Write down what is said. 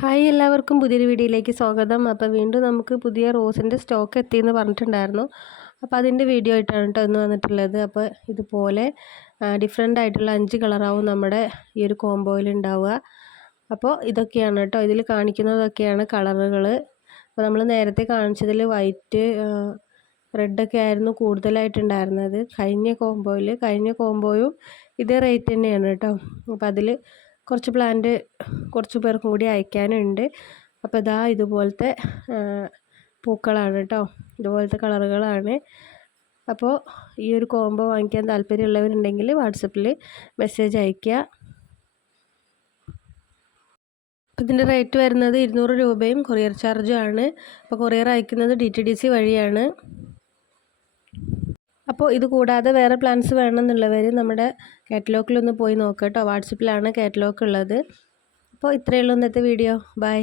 Hi എല്ലാവർക്കും പുതിയൊരു വീഡിയോയിലേക്ക് സ്വാഗതം. അപ്പോൾ വീണ്ടും നമുക്ക് പുതിയ റോസിൻ്റെ സ്റ്റോക്ക് എത്തിയെന്ന് പറഞ്ഞിട്ടുണ്ടായിരുന്നു. അപ്പോൾ അതിൻ്റെ വീഡിയോ ആയിട്ടാണ് കേട്ടോ ഇന്ന് വന്നിട്ടുള്ളത്. അപ്പോൾ ഇതുപോലെ ഡിഫറെൻ്റ് ആയിട്ടുള്ള 5 കളറാവും നമ്മുടെ ഈ ഒരു കോംബോയിൽ ഉണ്ടാവുക. അപ്പോൾ ഇതൊക്കെയാണ് കേട്ടോ ഇതിൽ കാണിക്കുന്നതൊക്കെയാണ് കളറുകൾ. അപ്പോൾ നമ്മൾ നേരത്തെ കാണിച്ചതിൽ വൈറ്റ് റെഡൊക്കെ ആയിരുന്നു കൂടുതലായിട്ടുണ്ടായിരുന്നത് കഴിഞ്ഞ കോംബോയും ഇതേ റേറ്റ് തന്നെയാണ് കേട്ടോ. അപ്പോൾ അതിൽ കുറച്ച് പ്ലാന്റ് കുറച്ച് പേർക്കും കൂടി അയക്കാനുണ്ട്. അപ്പോൾ ഇതാ ഇതുപോലത്തെ പൂക്കളാണ് കേട്ടോ, ഇതുപോലത്തെ കളറുകളാണ്. അപ്പോൾ ഈ ഒരു കോംബോ വാങ്ങിക്കാൻ താല്പര്യമുള്ളവരുണ്ടെങ്കിൽ വാട്സപ്പിൽ മെസ്സേജ് അയയ്ക്കുക. അപ്പോൾ ഇതിൻ്റെ റേറ്റ് വരുന്നത് 200 രൂപയും കൊറിയർ ചാർജും ആണ്. അപ്പോൾ കൊറിയർ അയക്കുന്നത് DTDC വഴിയാണ്. അപ്പോൾ ഇത് കൂടാതെ വേറെ പ്ലാൻസ് വേണമെന്നുള്ളവർ നമ്മുടെ കാറ്റലോഗിലൊന്ന് പോയി നോക്കാം കേട്ടോ. വാട്സപ്പിലാണ് കാറ്റലോഗ് ഉള്ളത്. അപ്പോൾ ഇത്രയേ ഉള്ളൂ ഇന്നത്തെ വീഡിയോ. ബൈ.